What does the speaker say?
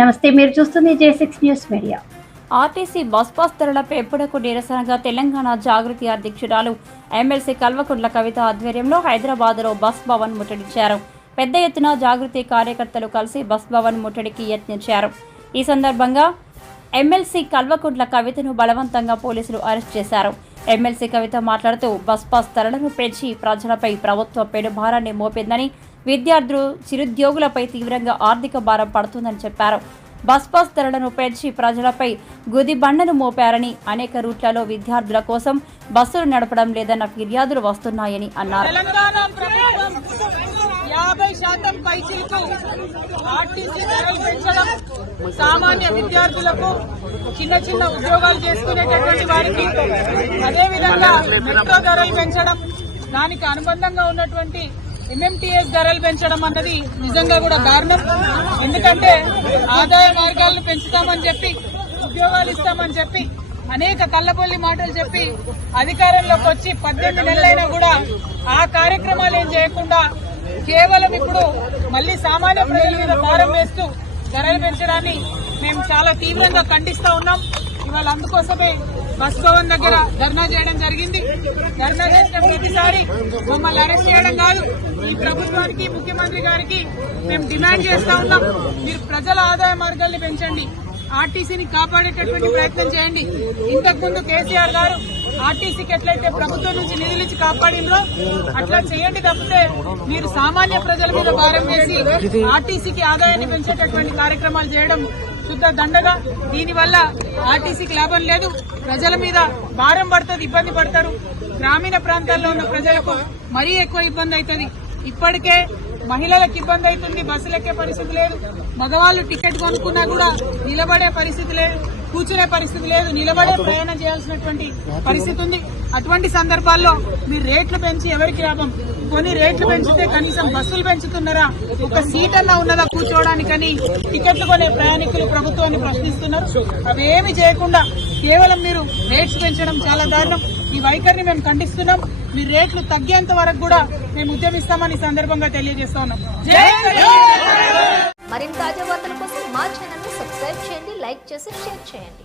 నమస్తే మీరు చూస్తుంది J six news media RTC bus pass ధరలపై ఎప్పుడకు నిరసనగా తెలంగాణ జాగృతి అధ్యక్షురాలు ఎమ్మెల్సీ కల్వకుంట్ల కవిత ఆధ్వర్యంలో హైదరాబాద్లో బస్ భవన్ ముట్టడించారు. పెద్ద ఎత్తున జాగృతి కార్యకర్తలు కలిసి బస్ భవన్ ముట్టడికి యత్నించారు. ఈ సందర్భంగా ఎమ్మెల్సీ కల్వకుంట్ల కవితను బలవంతంగా పోలీసులు అరెస్ట్ చేశారు. ఎమ్మెల్సీ కవిత మాట్లాడుతూ బస్ పాస్ ధరలను పెంచి ప్రజలపై ప్రభుత్వ పెను భారాన్ని మోపిందని విద్యార్థులు చిరుద్యోగులపై తీవ్రంగా ఆర్థిక భారం పడుతుందని చెప్పారు. బస్ పాస్ ధరలను పెంచి ప్రజలపై గుదిబండను మోపారని అనేక రూట్లలో విద్యార్థుల కోసం బస్సులు నడపడం లేదన్న ఫిర్యాదులు వస్తున్నాయని అన్నారు. యాభై శాతం పైసలకు ఆర్టీసీ ధరలు పెంచడం సామాన్య విద్యార్థులకు చిన్న చిన్న ఉద్యోగాలు చేసుకునేటటువంటి వారికి అదేవిధంగా మెట్రో ధరలు పెంచడం దానికి అనుబంధంగా ఉన్నటువంటి ఎంఎంటీఎస్ ధరలు పెంచడం అన్నది నిజంగా కూడా దారుణం. ఎందుకంటే ఆదాయ మార్గాలను పెంచుతామని చెప్పి ఉద్యోగాలు ఇస్తామని చెప్పి అనేక కళ్ళబొల్లి మాటలు చెప్పి అధికారంలోకి వచ్చి పద్దెనిమిది నెలలైనా కూడా ఆ కార్యక్రమాలు ఏం చేయకుండా కేవలం ఇప్పుడు మళ్ళీ సామాన్య ప్రజల మీద భారం వేస్తూ ధరలు పెంచడాన్ని మేము చాలా తీవ్రంగా ఖండిస్తా ఉన్నాం. ఇవాళ అందుకోసమే బస్ భవన్ దగ్గర ధర్నా చేయడం జరిగింది. ధర్నా చేసిన ప్రతిసారి మమ్మల్ని అరెస్ట్ చేయడం కాదు ఈ ప్రభుత్వానికి ముఖ్యమంత్రి గారికి మేము డిమాండ్ చేస్తా ఉన్నాం. మీరు ప్రజల ఆదాయ మార్గాల్ని పెంచండి. ఆర్టీసీని కాపాడేటటువంటి ప్రయత్నం చేయండి. ఇంతకు ముందు కేసీఆర్ గారు ఆర్టీసీకి ఎట్లయితే ప్రభుత్వం నుంచి నిధులు ఇచ్చి కాపాడిందో అట్లా చేయండి తప్పితే మీరు సామాన్య ప్రజల మీద భారం వేసి ఆర్టీసీకి ఆదాయాన్ని పెంచేటటువంటి కార్యక్రమాలు చేయడం శుద్ధ దండగా. దీనివల్ల ఆర్టీసీకి లాభం లేదు. ప్రజల మీద భారం పడుతుంది ఇబ్బంది పడతారు. గ్రామీణ ప్రాంతాల్లో ఉన్న ప్రజలకు మరీ ఎక్కువ ఇబ్బంది అవుతుంది. ఇప్పటికే మహిళలకు ఇబ్బంది అవుతుంది బస్సులు ఎక్కే పరిస్థితి లేదు. మగవాళ్ళు టికెట్ కొనుక్కున్నా కూడా నిలబడే పరిస్థితి లేదు. కూర్చునే పరిస్థితి లేదు నిలబడే ప్రయాణం చేయాల్సినటువంటి పరిస్థితి ఉంది. అటువంటి సందర్భాల్లో మీరు రేట్లు పెంచి ఎవరికి లాభం? కొన్ని రేట్లు పెంచితే కనీసం బస్సులు పెంచుతున్నారా? ఒక సీట్ అన్నా ఉన్నదా కూర్చోవడానికని టికెట్లు కొనే ప్రయాణికులు ప్రభుత్వాన్ని ప్రశ్నిస్తున్నారు. అవేమి చేయకుండా కేవలం మీరు రేట్స్ పెంచడం చాలా దారుణం. ఈ వైఖరిని మేము ఖండిస్తున్నాం. మీ రేట్లు తగ్గేంత వరకు కూడా మేము ఉద్యమిస్తామని సందర్భంగా తెలియజేస్తా ఉన్నాం! మరిన్ని తాజా వార్తల కోసం మా ఛానల్ను సబ్స్క్రైబ్ చేయండి లైక్ చేసి షేర్ చేయండి.